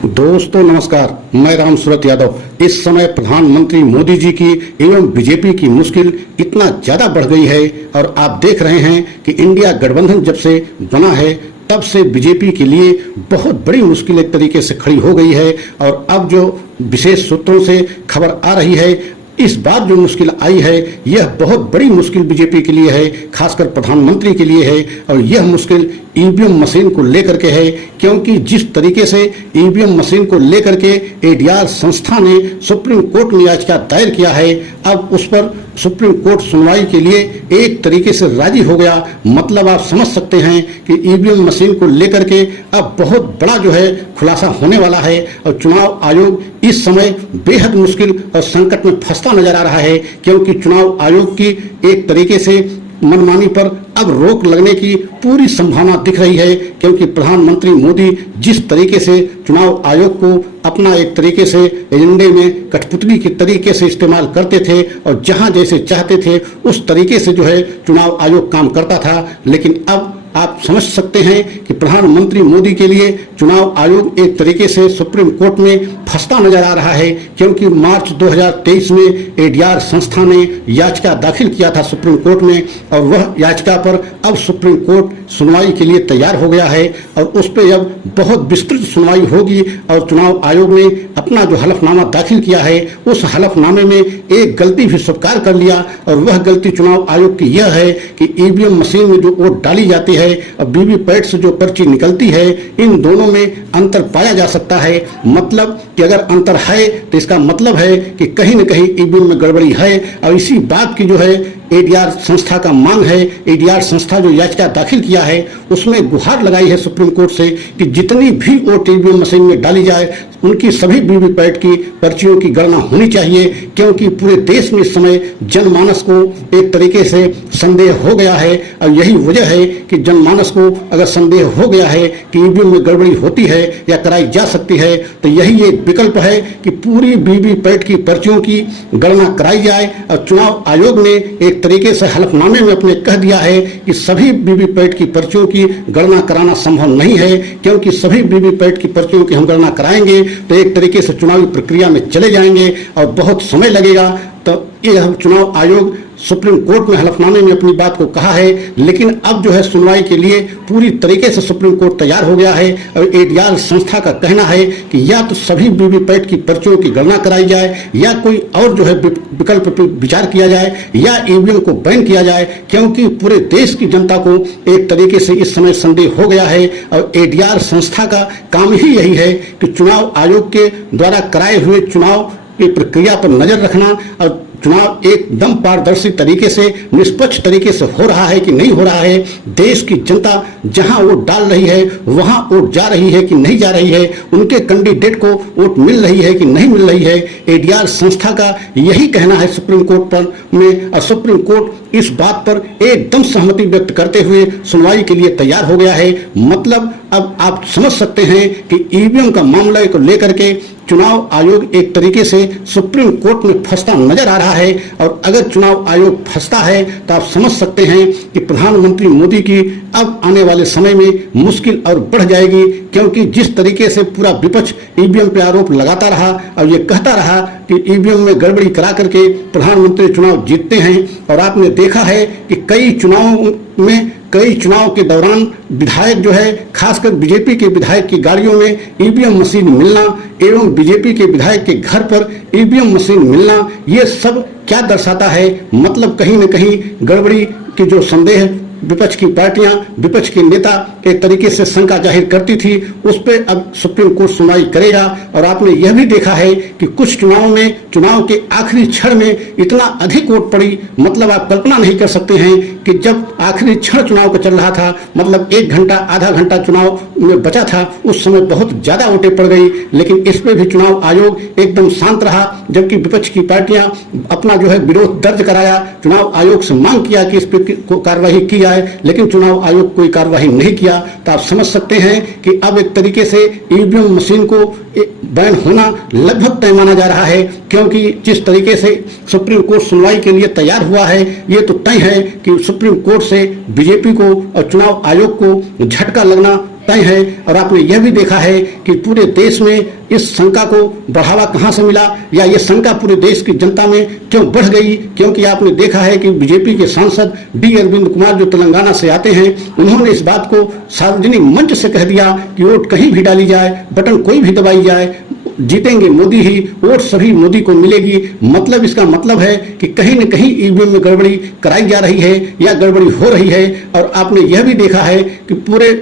दोस्तों नमस्कार, मैं राम सूरत यादव। इस समय प्रधानमंत्री मोदी जी की एवं बीजेपी की मुश्किल इतना ज्यादा बढ़ गई है और आप देख रहे हैं कि इंडिया गठबंधन जब से बना है तब से बीजेपी के लिए बहुत बड़ी मुश्किल एक तरीके से खड़ी हो गई है। और अब जो विशेष सूत्रों से खबर आ रही है, इस बार जो मुश्किल आई है यह बहुत बड़ी मुश्किल बीजेपी के लिए है, खासकर प्रधानमंत्री के लिए है। और यह मुश्किल ईवीएम मशीन को लेकर के है, क्योंकि जिस तरीके से ईवीएम मशीन को लेकर के एडीआर संस्था ने सुप्रीम कोर्ट में याचिका दायर किया है, अब उस पर सुप्रीम कोर्ट सुनवाई के लिए एक तरीके से राजी हो गया। मतलब आप समझ सकते हैं कि ईवीएम मशीन को लेकर के अब बहुत बड़ा जो है खुलासा होने वाला है। और चुनाव आयोग इस समय बेहद मुश्किल और संकट में फंसता नजर आ रहा है, क्योंकि चुनाव आयोग की एक तरीके से मनमानी पर अब रोक लगने की पूरी संभावना दिख रही है, क्योंकि प्रधानमंत्री मोदी जिस तरीके से चुनाव आयोग को अपना एक तरीके से एजेंडे में कठपुतली के तरीके से इस्तेमाल करते थे और जहां जैसे चाहते थे उस तरीके से जो है चुनाव आयोग काम करता था। लेकिन अब आप समझ सकते हैं कि प्रधानमंत्री मोदी के लिए चुनाव आयोग एक तरीके से सुप्रीम कोर्ट में फंसता नजर आ रहा है, क्योंकि मार्च 2023 में एडीआर संस्था ने याचिका दाखिल किया था सुप्रीम कोर्ट में, और वह याचिका पर अब सुप्रीम कोर्ट सुनवाई के लिए तैयार हो गया है। और उस पर अब बहुत विस्तृत सुनवाई होगी। और चुनाव आयोग ने अपना जो हलफनामा दाखिल किया है उस हलफनामे में एक गलती भी स्वीकार कर लिया, और वह गलती चुनाव आयोग की यह है कि ईवीएम मशीन में जो वोट डाली जाती है और वीवीपैट से जो पर्ची निकलती है, इन दोनों में अंतर पाया जा सकता है। मतलब कि अगर अंतर है तो इसका मतलब है कि कहीं न कहीं ईवीएम में गड़बड़ी है। और इसी बात की जो है एडीआर संस्था का मांग है। एडीआर संस्था जो याचिका दाखिल किया है उसमें गुहार लगाई है सुप्रीम कोर्ट से कि जितनी भी वोट ईवीएम मशीन में डाली जाए उनकी सभी वीवीपैट की पर्चियों की गणना होनी चाहिए, क्योंकि पूरे देश में इस समय जनमानस को एक तरीके से संदेह हो गया है। और यही वजह है कि जनमानस को अगर संदेह हो गया है कि ईवीएम में गड़बड़ी होती है या कराई जा सकती है, तो यही एक विकल्प है कि पूरी वीवीपैट की पर्चियों की गणना कराई जाए। और चुनाव आयोग ने एक तरीके से हलफनामे में अपने कह दिया है कि सभी वीवीपैट की पर्चियों की गणना कराना संभव नहीं है, क्योंकि सभी वीवीपैट की पर्चियों की हम गणना कराएंगे तो एक तरीके से चुनावी प्रक्रिया में चले जाएंगे और बहुत समय लगेगा। तो यह चुनाव आयोग सुप्रीम कोर्ट में हलफनामे में अपनी बात को कहा है। लेकिन अब जो है सुनवाई के लिए पूरी तरीके से सुप्रीम कोर्ट तैयार हो गया है। और एडीआर संस्था का कहना है कि या तो सभी वीवीपैट की पर्चियों की गणना कराई जाए या कोई और जो है विकल्प पर विचार किया जाए या ईवीएम को बैन किया जाए, क्योंकि पूरे देश की जनता को एक तरीके से इस समय संदेह हो गया है। और एडीआर संस्था का काम ही यही है कि चुनाव आयोग के द्वारा कराए हुए चुनाव की प्रक्रिया पर नजर रखना और चुनाव एकदम पारदर्शी तरीके से निष्पक्ष तरीके से हो रहा है कि नहीं हो रहा है, देश की जनता जहां वोट डाल रही है वहां वोट जा रही है कि नहीं जा रही है, उनके कैंडिडेट को वोट मिल रही है कि नहीं मिल रही है। एडीआर संस्था का यही कहना है सुप्रीम कोर्ट पर में, और सुप्रीम कोर्ट इस बात पर एकदम सहमति व्यक्त करते हुए सुनवाई के लिए तैयार हो गया है। मतलब अब आप समझ सकते हैं कि ईवीएम का मामला को लेकर के चुनाव आयोग एक तरीके से सुप्रीम कोर्ट में फंसता नजर आ रहा है। और अगर चुनाव आयोग फंसता है तो आप समझ सकते हैं कि प्रधानमंत्री मोदी की अब आने वाले समय में मुश्किल और बढ़ जाएगी, क्योंकि जिस तरीके से पूरा विपक्ष ईवीएम पे आरोप लगाता रहा और ये कहता रहा कि ईवीएम में गड़बड़ी करा करके प्रधानमंत्री चुनाव जीतते हैं। और आपने देखा है कि कई चुनाव के दौरान विधायक जो है खासकर बीजेपी के विधायक की गाड़ियों में ईवीएम मशीन मिलना एवं बीजेपी के विधायक के घर पर ईवीएम मशीन मिलना, ये सब क्या दर्शाता है? मतलब कहीं न कहीं गड़बड़ी की जो संदेह विपक्ष की पार्टियां, विपक्ष के नेता एक तरीके से शंका जाहिर करती थी, उस पर अब सुप्रीम कोर्ट सुनवाई करेगा। और आपने यह भी देखा है कि कुछ चुनाव में चुनाव के आखिरी क्षण में इतना अधिक वोट पड़ी, मतलब आप कल्पना नहीं कर सकते हैं कि जब आखिरी क्षण चुनाव का चल रहा था, मतलब 1 घंटा आधा घंटा चुनाव में बचा था, उस समय बहुत ज्यादा वोटें पड़ गई। लेकिन इस पर भी चुनाव आयोग एकदम शांत रहा, जबकि विपक्ष की पार्टियां अपना जो है विरोध दर्ज कराया, चुनाव आयोग से मांग किया कि इस पर कार्रवाई की जाए, लेकिन चुनाव आयोग कोई कार्रवाई नहीं किया। तो आप समझ सकते हैं कि अब एक तरीके से ईवीएम मशीन को बैन होना लगभग तय माना जा रहा है, क्योंकि जिस तरीके से सुप्रीम कोर्ट सुनवाई के लिए तैयार हुआ है, ये तो तय है कि सुप्रीम कोर्ट से बीजेपी को और चुनाव आयोग को झटका लगना तय है। और आपने यह भी देखा है कि पूरे देश में इस शंका को बढ़ावा कहां से मिला, या ये शंका पूरे देश की जनता में क्यों बढ़ गई, क्योंकि आपने देखा है कि बीजेपी के सांसद डी अरविंद कुमार जो तेलंगाना से आते हैं, उन्होंने इस बात को सार्वजनिक मंच से कह दिया कि वोट कहीं भी डाली जाए, बटन कोई भी दबाई जाए, जीतेंगे मोदी ही, वोट सभी मोदी को मिलेगी। मतलब इसका मतलब है कि कहीं न कहीं ईवीएम में गड़बड़ी कराई जा रही है या गड़बड़ी हो रही है। और आपने यह भी देखा है कि पूरे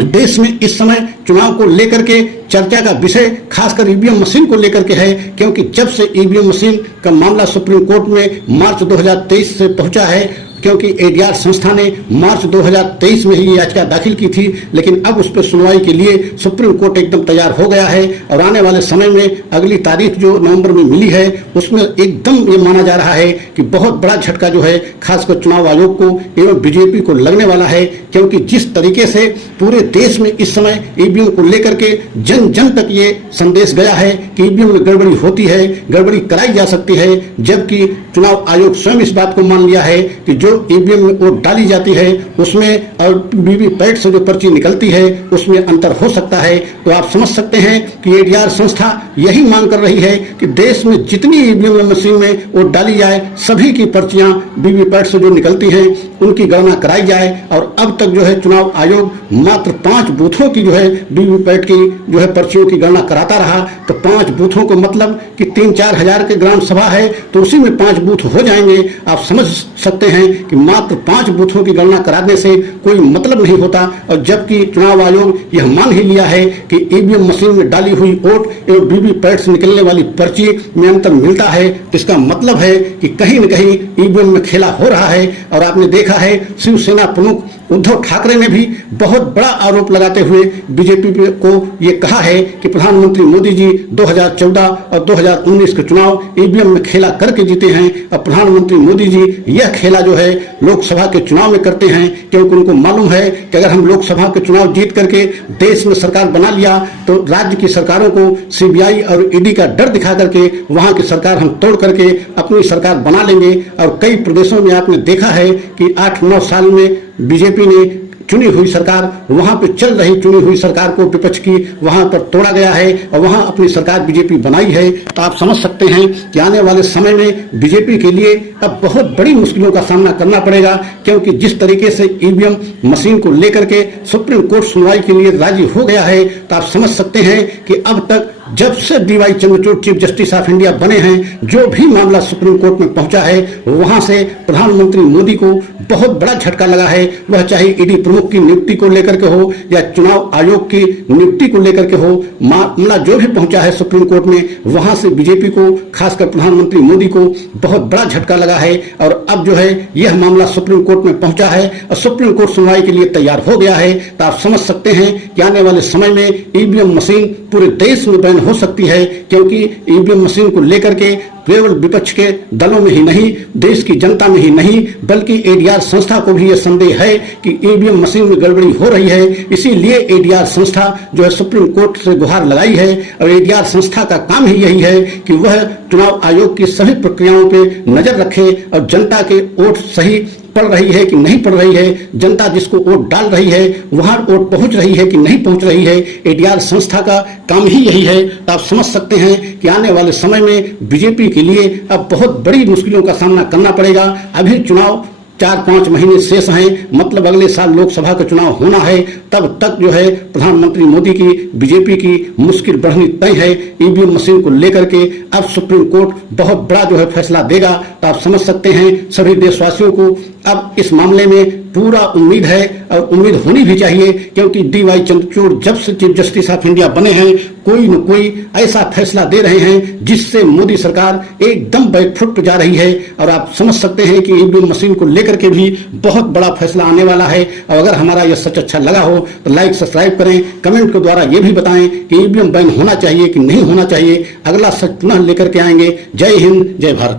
देश में इस समय चुनाव को लेकर के चर्चा का विषय खासकर ईवीएम मशीन को लेकर के है, क्योंकि जब से ईवीएम मशीन का मामला सुप्रीम कोर्ट में मार्च 2023 से पहुंचा है, क्योंकि एडीआर संस्था ने मार्च 2023 में ही याचिका दाखिल की थी, लेकिन अब उस पर सुनवाई के लिए सुप्रीम कोर्ट एकदम तैयार हो गया है। और आने वाले समय में अगली तारीख जो नवंबर में मिली है, उसमें एकदम ये माना जा रहा है कि बहुत बड़ा झटका जो है खासकर चुनाव आयोग को एवं बीजेपी को लगने वाला है, क्योंकि जिस तरीके से पूरे देश में इस समय ईवीएम को लेकर के जन जन तक ये संदेश गया है कि ईवीएम में गड़बड़ी होती है, गड़बड़ी कराई जा सकती है, जबकि चुनाव आयोग स्वयं इस बात को मान लिया है कि जो ईवीएम में वोट डाली जाती है उसमें और वीवीपैट से जो पर्ची निकलती है उसमें अंतर हो सकता है। तो आप समझ सकते हैं कि एडीआर संस्था यही मांग कर रही है कि देश में जितनी ईवीएम मशीन में वोट डाली जाए, सभी की पर्चियां वीवीपैट से जो निकलती हैं उनकी गणना कराई जाए। और अब तक जो है चुनाव आयोग मात्र 5 बूथों की जो है वीवीपैट की जो है पर्चियों की गणना कराता रहा। तो 5 बूथों को मतलब कि 3-4 हजार के ग्राम सभा है, तो उसी में 5 बूथ हो जाएंगे। आप समझ सकते हैं कि मात्र 5 बूथों की गणना कराने से कोई मतलब नहीं होता। और जबकि चुनाव आयोग यह मान ही लिया है कि ईवीएम मशीन में डाली हुई वोट एवं वीवीपैट से निकलने वाली पर्ची में अंतर मिलता है, तो इसका मतलब है कि कहीं न कहीं ईवीएम में खेला हो रहा है। और आपने देखा है शिवसेना प्रमुख उद्धव ठाकरे ने भी बहुत बड़ा आरोप लगाते हुए बीजेपी को ये कहा है कि प्रधानमंत्री मोदी जी 2014 और 2019 के चुनाव ईवीएम में खेला करके जीते हैं। और प्रधानमंत्री मोदी जी यह खेला जो है लोकसभा के चुनाव में करते हैं, क्योंकि उनको मालूम है कि अगर हम लोकसभा के चुनाव जीत करके देश में सरकार बना लिया तो राज्य की सरकारों को सीबीआई और ईडी का डर दिखा करके वहां की सरकार हम तोड़ करके अपनी सरकार बना लेंगे। और कई प्रदेशों में आपने देखा है कि 8-9 साल में बीजेपी ने चुनी हुई सरकार, वहां पे चल रही चुनी हुई सरकार को विपक्ष की वहां पर तोड़ा गया है और वहां अपनी सरकार बीजेपी बनाई है। तो आप समझ सकते हैं कि आने वाले समय में बीजेपी के लिए अब बहुत बड़ी मुश्किलों का सामना करना पड़ेगा, क्योंकि जिस तरीके से ईवीएम मशीन को लेकर के सुप्रीम कोर्ट सुनवाई के लिए राजी हो गया है, तो आप समझ सकते हैं कि अब तक जब से DY Chandrachud chief justice of India बने हैं, जो भी मामला सुप्रीम कोर्ट में पहुंचा है वहां से प्रधानमंत्री मोदी को बहुत बड़ा झटका लगा है। वह चाहे ईडी प्रमुख की नियुक्ति को लेकर के हो या चुनाव आयोग की नियुक्ति को लेकर के हो, मामला जो भी पहुंचा है सुप्रीम कोर्ट में, वहां से बीजेपी को खासकर प्रधानमंत्री मोदी को बहुत बड़ा झटका लगा है। और अब जो है यह मामला सुप्रीम कोर्ट में पहुंचा है और सुप्रीम कोर्ट सुनवाई के लिए तैयार हो गया है। तो आप समझ सकते हैं कि आने वाले समय में ईवीएम मशीन पूरे देश में बैन हो सकती है, क्योंकि ईवीएम मशीन को लेकर के केवल विपक्ष के दलों में ही नहीं, देश की जनता में ही नहीं, बल्कि एडीआर संस्था को भी यह संदेह है कि ईवीएम मशीन में गड़बड़ी हो रही है। इसीलिए एडीआर संस्था जो है सुप्रीम कोर्ट से गुहार लगाई है। और एडीआर संस्था का काम ही यही है कि वह चुनाव आयोग की सभी प्रक्रियाओं पे नजर रखे और जनता के वोट सही पड़ रही है कि नहीं पड़ रही है, जनता जिसको वोट डाल रही है वहां वोट पहुंच रही है कि नहीं पहुंच रही है। एडीआर संस्था का काम ही यही है। तो आप समझ सकते हैं कि आने वाले समय में बीजेपी के लिए अब बहुत बड़ी मुश्किलों का सामना करना पड़ेगा। अभी चुनाव 4-5 महीने शेष हैं, मतलब अगले साल लोकसभा का चुनाव होना है। तब तक जो है प्रधानमंत्री मोदी की बीजेपी की मुश्किल बढ़नी तय है। ईवीएम मशीन को लेकर के अब सुप्रीम कोर्ट बहुत बड़ा जो है फैसला देगा। तो आप समझ सकते हैं सभी देशवासियों को अब इस मामले में पूरा उम्मीद है और उम्मीद होनी भी चाहिए, क्योंकि डीवाई चंद्रचूड़ जब से चीफ जस्टिस ऑफ इंडिया बने हैं कोई न कोई ऐसा फैसला दे रहे हैं जिससे मोदी सरकार एकदम बैकफुट पर जा रही है। और आप समझ सकते हैं कि ईवीएम मशीन को लेकर के भी बहुत बड़ा फैसला आने वाला है। और अगर हमारा यह सच अच्छा लगा हो तो लाइक सब्सक्राइब करें, कमेंट के द्वारा ये भी बताएं कि ईवीएम बैन होना चाहिए कि नहीं होना चाहिए। अगला सच पुनः लेकर के आएंगे। जय हिंद, जय भारत।